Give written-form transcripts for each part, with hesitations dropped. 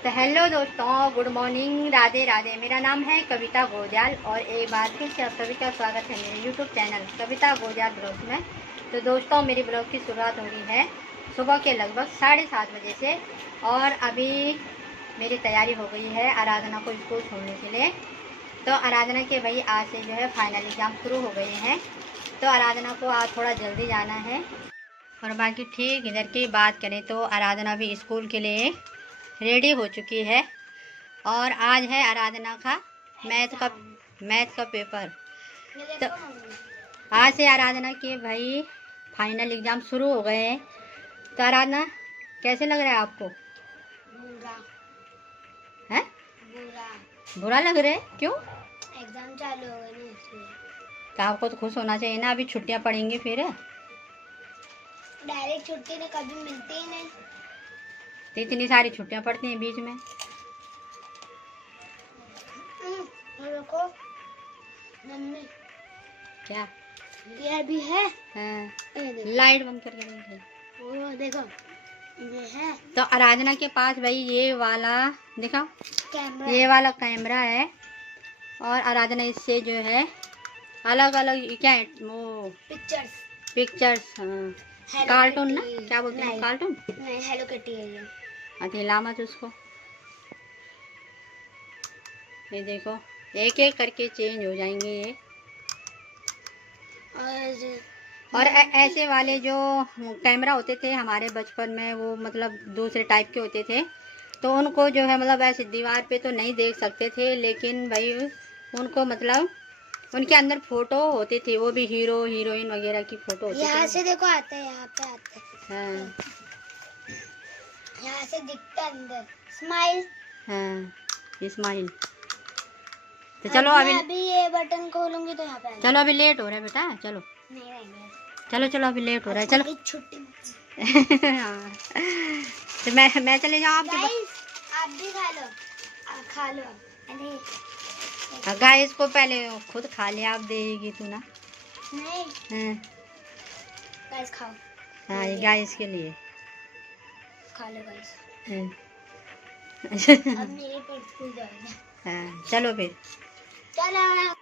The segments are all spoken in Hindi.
तो हेलो दोस्तों, गुड मॉर्निंग, राधे राधे। मेरा नाम है कविता गोदियाल और एक बार फिर से आप सभी का स्वागत है मेरे यूट्यूब चैनल कविता गोदियाल ब्लॉग में। तो दोस्तों, मेरी ब्लॉग की शुरुआत हो रही है सुबह के लगभग 7:30 बजे से और अभी मेरी तैयारी हो गई है आराधना को स्कूल छोड़ने के लिए। तो आराधना के भाई आज से जो है फाइनल एग्ज़ाम शुरू हो गए हैं, तो आराधना को आज थोड़ा जल्दी जाना है। और बाकी ठीक इधर की बात करें तो आराधना भी स्कूल के लिए रेडी हो चुकी है और आज है आराधना का मैथ का पेपर। तो आज से आराधना के भाई फाइनल एग्ज़ाम शुरू हो गए हैं। तो आराधना, कैसे लग रहा है आपको? बुरा है? बुरा लग रहा है? क्यों? एग्जाम चालू हो गए ना इसलिए। तो आपको तो खुश होना चाहिए ना, अभी छुट्टियां पड़ेंगी फिर। डायरेक्ट छुट्टी तो कभी मिलती ही नहीं। तो इतनी सारी छुट्टियां पड़ती हैं बीच में। देखो मम्मी, क्या ये भी है। हाँ, देखो। लाइट बंद करके देखो। वो देखो, ये है तो आराधना के पास भाई ये वाला देखा, कैमरा, ये वाला कैमरा है और आराधना इससे जो है अलग अलग क्या है वो पिक्चर्स हाँ, कार्टून ना, क्या बोलते हैं कार्टून? नहीं, हेलो किटी है ये। अकेला मत उसको। ये देखो, एक एक करके चेंज हो जाएंगे ये। और ऐसे वाले जो कैमरा होते थे हमारे बचपन में, वो मतलब दूसरे टाइप के होते थे, तो उनको जो है मतलब ऐसे दीवार पे तो नहीं देख सकते थे, लेकिन भाई उनको मतलब उनके अंदर फोटो होती थी, वो भी हीरो हीरोइन वगैरह की फोटो होती थी। यहाँ से देखो आता है, यहाँ पे आता है। हाँ, यहाँ से दिखता है अंदर स्माइल। हाँ स्माइल। तो चलो अभी ये बटन खोलूंगी तो यहाँ पे चलो, अभी लेट हो रहा है बेटा, चलो नहीं चलो चलो अभी लेट हो रहा है, चलो छुट्टी। हाँ। तो मैं चले जाऊँ आपके आप भी खा लो, खा लो। अरे गाइस को पहले खुद खा लिया, आप देगी तू ना। नहीं, हाँ गाइस खाओ। हाँ, ये गाइस के लिए खा लो गाइस। हाँ। अब मेरे पेट फूल जाएगा। हाँ चलो फिर। चलो।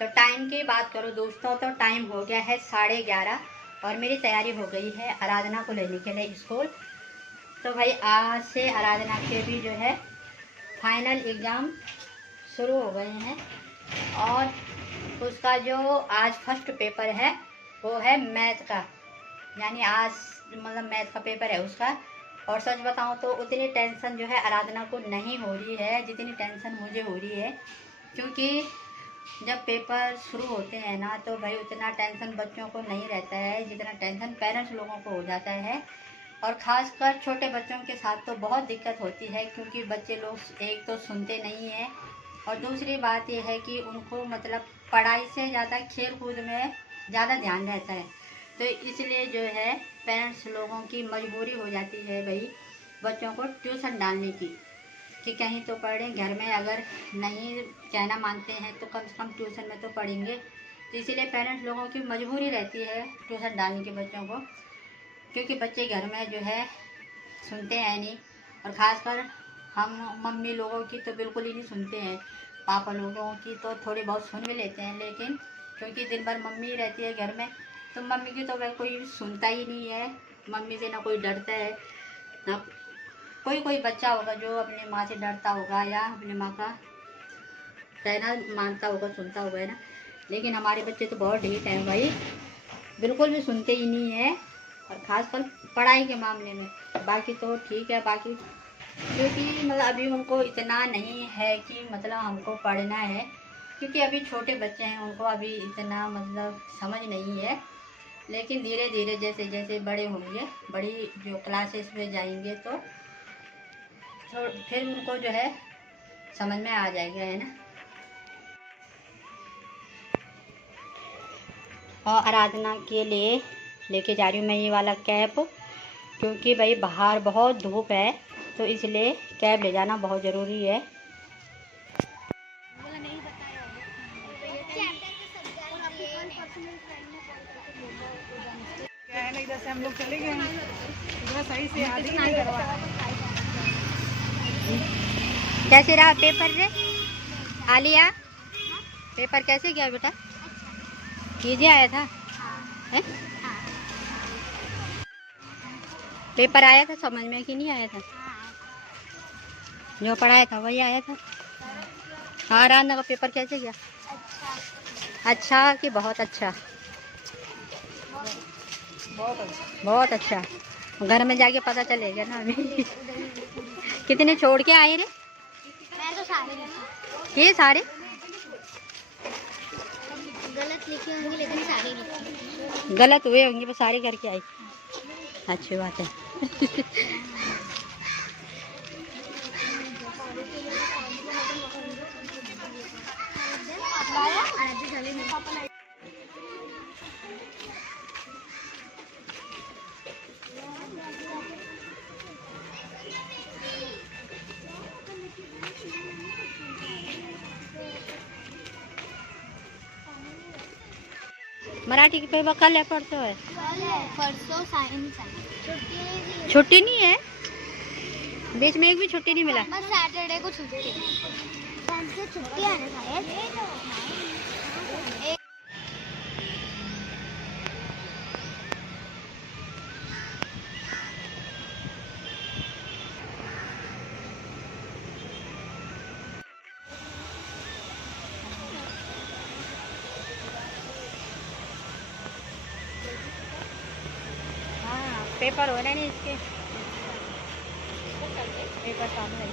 तो टाइम की बात करो दोस्तों, तो टाइम हो गया है 11:30 और मेरी तैयारी हो गई है आराधना को लेने के लिए स्कूल। तो भाई आज से आराधना के भी जो है फाइनल एग्ज़ाम शुरू हो गए हैं और उसका जो आज फर्स्ट पेपर है वो है मैथ का, यानी आज मतलब मैथ का पेपर है उसका। और सच बताऊं तो उतनी टेंशन जो है आराधना को नहीं हो रही है जितनी टेंशन मुझे हो रही है, क्योंकि जब पेपर शुरू होते हैं ना तो भाई उतना टेंशन बच्चों को नहीं रहता है जितना टेंशन पेरेंट्स लोगों को हो जाता है। और ख़ासकर छोटे बच्चों के साथ तो बहुत दिक्कत होती है, क्योंकि बच्चे लोग एक तो सुनते नहीं हैं और दूसरी बात यह है कि उनको मतलब पढ़ाई से ज़्यादा खेल कूद में ज़्यादा ध्यान रहता है। तो इसलिए जो है पेरेंट्स लोगों की मजबूरी हो जाती है भाई बच्चों को ट्यूशन डालने की, कि कहीं तो पढ़ें, घर में अगर नहीं कहना मानते हैं तो कम से कम ट्यूशन में तो पढ़ेंगे। तो इसीलिए पेरेंट्स लोगों की मजबूरी रहती है ट्यूशन डालने के बच्चों को, क्योंकि बच्चे घर में जो है सुनते हैं नहीं। और ख़ासकर हम मम्मी लोगों की तो बिल्कुल ही नहीं सुनते हैं, पापा लोगों की तो थोड़ी बहुत सुन भी लेते हैं, लेकिन क्योंकि दिन भर मम्मी रहती है घर में तो मम्मी की तो वह कोई सुनता ही नहीं है। मम्मी से ना कोई डरता है, ना कोई बच्चा होगा जो अपनी माँ से डरता होगा या अपनी माँ का कहना मानता होगा, सुनता होगा, है ना। लेकिन हमारे बच्चे तो बहुत ढीठ हैं भाई, बिल्कुल भी सुनते ही नहीं है, और ख़ासकर पढ़ाई के मामले में। बाकी तो ठीक है, बाकी क्योंकि मतलब अभी उनको इतना नहीं है कि मतलब हमको पढ़ना है, क्योंकि अभी छोटे बच्चे हैं, उनको अभी इतना मतलब समझ नहीं है। लेकिन धीरे धीरे जैसे जैसे बड़े होंगे, बड़ी जो क्लासेस में जाएंगे तो फिर उनको जो है समझ में आ जाएगा, है ना। और आराधना के लिए लेके जा रही हूँ मैं ये वाला कैप, क्योंकि भाई बाहर बहुत धूप है, तो इसलिए कैप ले जाना बहुत ज़रूरी है। इधर से हम लोग चले गए हैं, इधर सही से याद ही नहीं करवा। कैसे रहा पेपर रे आलिया? पेपर कैसे गया बेटा? कीजिए आया था? है? पेपर आया था समझ में कि नहीं आया था? जो पढ़ाया था वही आया था। हाँ, राना का पेपर कैसे गया? अच्छा कि बहुत अच्छा? बहुत अच्छा। घर में जाके पता चलेगा ना अभी। कितने छोड़ के आए रे? मैं तो सारे ये सारे गलत लिखे होंगे, लेकिन सारे लिखे। गलत हुए होंगे, बस सारे करके आई। अच्छी बात है। मराठी की पेपर कल है परसों है? परसों साइंस है। छुट्टी नहीं है? बीच में एक भी छुट्टी नहीं मिला? बस सैटरडे को छुट्टी है। छुट्टी है ना शायद। हाँ, पेपर हो रहे नहीं इसके। पेपर सामने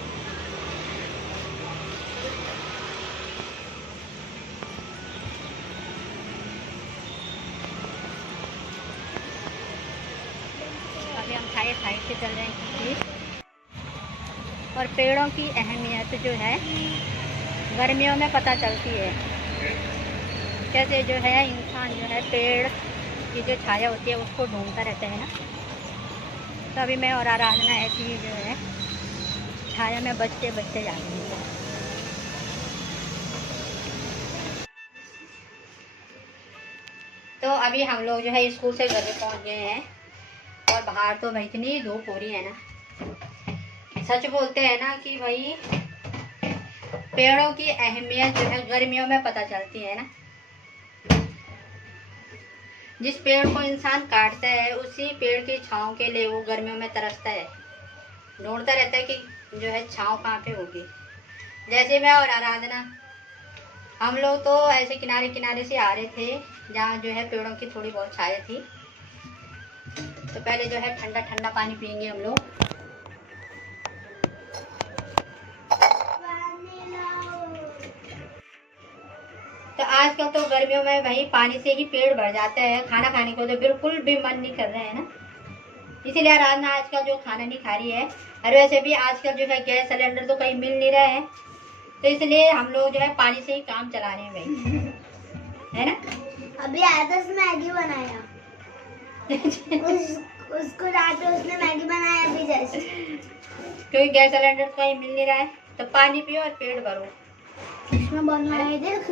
अभी हम साइड से चल रहे हैं। और पेड़ों की अहमियत जो है गर्मियों में पता चलती है। कैसे जो है इंसान जो है पेड़ की जो छाया होती है उसको ढूंढता रहता है ना। तो अभी मैं और आराधना ऐसी ही जो है छाया में बचते बचते जा रही हूँ। तो अभी हम लोग जो है स्कूल से घर पे पहुँच गए हैं। और बाहर तो भाई इतनी धूप हो रही है ना। सच बोलते हैं ना कि भाई पेड़ों की अहमियत जो है गर्मियों में पता चलती है ना। जिस पेड़ को इंसान काटता है उसी पेड़ की छांव के लिए वो गर्मियों में तरसता है, ढूंढता रहता है कि जो है छांव कहाँ पे होगी। जैसे मैं और आराधना हम लोग तो ऐसे किनारे किनारे से आ रहे थे जहाँ जो है पेड़ों की थोड़ी बहुत छाया थी। तो पहले जो है ठंडा ठंडा पानी पियेंगे हम लोग। तो आजकल तो गर्मियों में भाई पानी से ही पेट भर जाता है, खाना खाने को तो बिल्कुल भी मन नहीं कर रहा है ना। इसीलिए आराधना आजकल जो खाना नहीं खा रही है। और वैसे भी आजकल जो है गैस सिलेंडर तो कहीं मिल नहीं रहा है, तो इसलिए हम लोग जो है पानी से ही काम चला रहे हैं भाई, है ना। अभी आदर्श मैगी बनाया। उसको रात में उसने मैगी बनाया अभी जैसे। क्योंकि गैस सिलेंडर तो कहीं मिल नहीं रहा है, तो पानी पियो और पेट भरो। इसमें बनाया देख।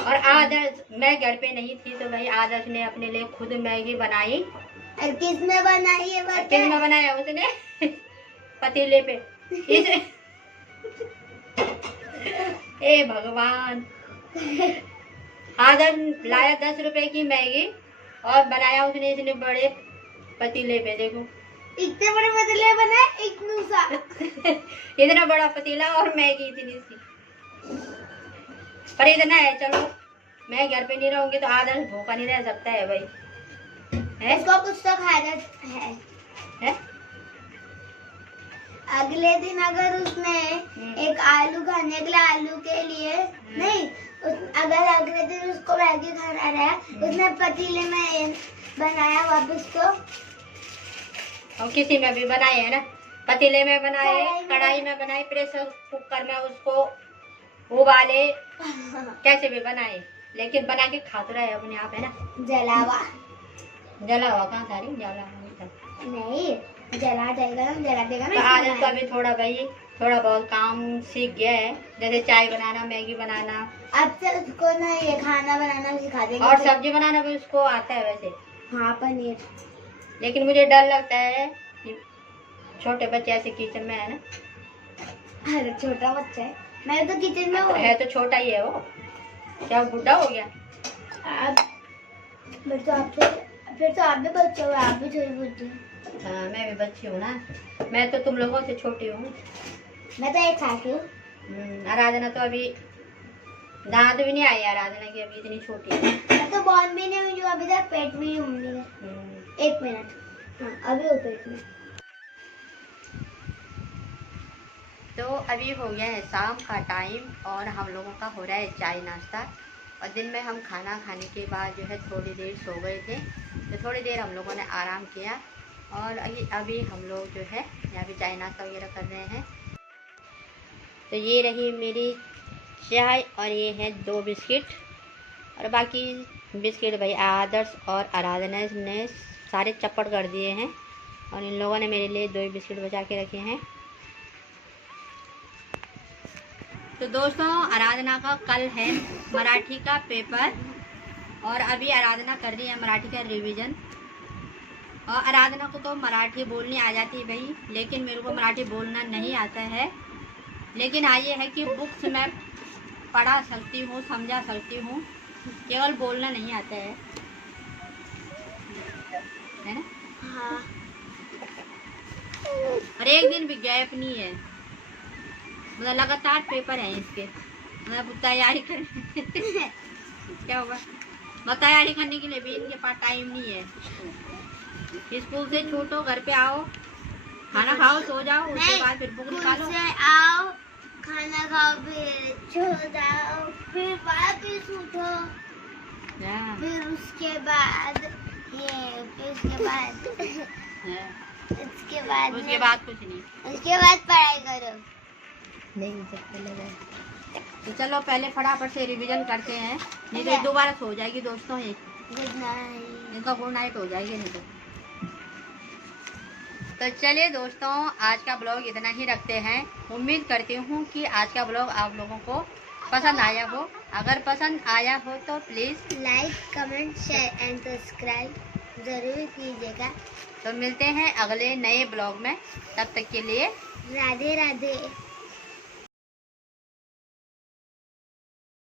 और आदर्श मैं घर पे नहीं थी तो भाई आदर्श ने अपने लिए खुद मैगी बनाई। और किसने बनाई है बता? किसने बनाया उसने? पतीले पे। ए भगवान। आदर्श लाया 10 रुपए की मैगी और बनाया उसने इतने बड़े पतीले पे। देखो इतने बड़े पतीले बनाए, इतना सा। इतना बड़ा पतीला और मैगी इतनी सी। पर इतना है, चलो मैं घर पे नहीं रहूंगी तो आदर्श भूखा नहीं रह सकता है भाई, है? उसको कुछ तो खाना है। अगले दिन अगर उसने एक आलू खाने के लिए आलू के लिए नहीं अगर अगले दिन उसको मैगी खाना रहा उसने पतीले में बनाया वापस तो। और किसी में भी बनाए है ना पतीले में बनाए, कढ़ाई में बनाए, प्रेशर कुकर में उसको उबाले, कैसे भी बनाए, लेकिन बना के खा तो रहे अपने आप, है ना। जला हुआ कहाँ था रही, जला नहीं, जला देगा ना। तो आज तो अभी थोड़ा बहुत काम सीख गया है, जैसे चाय बनाना, मैगी बनाना। अब से उसको ना ये खाना बनाना भी सिखा देंगे। और सब्जी बनाना भी उसको आता है वैसे। हाँ, पनीर। लेकिन मुझे डर लगता है कि छोटे बच्चे ऐसे किचन में, है ना। अरे छोटा बच्चा है, मैं तो किचन में हूँ। है तो छोटा ही है वो, क्या बुढ़ा हो गया। फिर तो आप भी बच्चे हो, आप भी थोड़ी बुद्धि हो। हाँ, मैं भी बच्ची हूँ ना, मैं तो तुम लोगों से छोटी हूँ। मैं तो 1 साल की हूँ। आराधना तो अभी दांत भी नहीं आई, आराधना की अभी इतनी छोटी है। मैं तो बॉर्न भी नहीं हुई, अभी तक पेट में ही हूँ। 1 मिनट। हाँ, अभी हो पेट में। तो अभी हो गया है शाम का टाइम और हम लोगों का हो रहा है चाय नाश्ता। और दिन में हम खाना खाने के बाद जो है थोड़ी देर सो गए थे, तो थोड़ी देर हम लोगों ने आराम किया। और अभी हम लोग जो है यहाँ पे चाय नाश्ता वगैरह कर रहे हैं। तो ये रही मेरी चाय और ये है 2 बिस्किट, और बाकी बिस्किट भाई आदर्श और आराधना ने सारे चप्पड़ कर दिए हैं, और इन लोगों ने मेरे लिए 2 बिस्किट बचा के रखे हैं। तो दोस्तों, आराधना का कल है मराठी का पेपर, और अभी आराधना कर रही है मराठी का रिवीजन। और आराधना को तो मराठी बोलनी आ जाती है भाई, लेकिन मेरे को मराठी बोलना नहीं आता है। लेकिन हाँ, ये है कि बुक्स मैं पढ़ा सकती हूँ, समझा सकती हूँ, केवल बोलना नहीं आता है ना। हाँ। और एक दिन भी गैप नहीं है, मतलब लगातार पेपर है इसके, मतलब तैयारी कर क्या होगा, मतलब तैयारी करने के लिए भी इनके पास टाइम नहीं है। स्कूल से छूटो, घर पे आओ, खाना खाओ, सो जाओ, उसके बाद फिर बुक निकालो। स्कूल से आओ, खाना खाओ, फिर सो जाओ, फिर वापस उठो, फिर उसके बाद उसके बाद कुछ नहीं, उसके बाद पढ़ाई करो। नहीं तो चलो पहले फटाफट से रिवीजन करते हैं, नहीं तो दोबारा सो जाएगी दोस्तों। ये गुड नाइट। इनका गुड नाइट हो जाएगी नहीं तो चलिए दोस्तों, आज का ब्लॉग इतना ही रखते हैं। उम्मीद करती हूँ कि आज का ब्लॉग आप लोगों को पसंद आया हो। अगर पसंद आया हो तो please like, comment, share and subscribe जरूर कीजिएगा। तो मिलते हैं अगले नए ब्लॉग में, तब तक के लिए राधे राधे।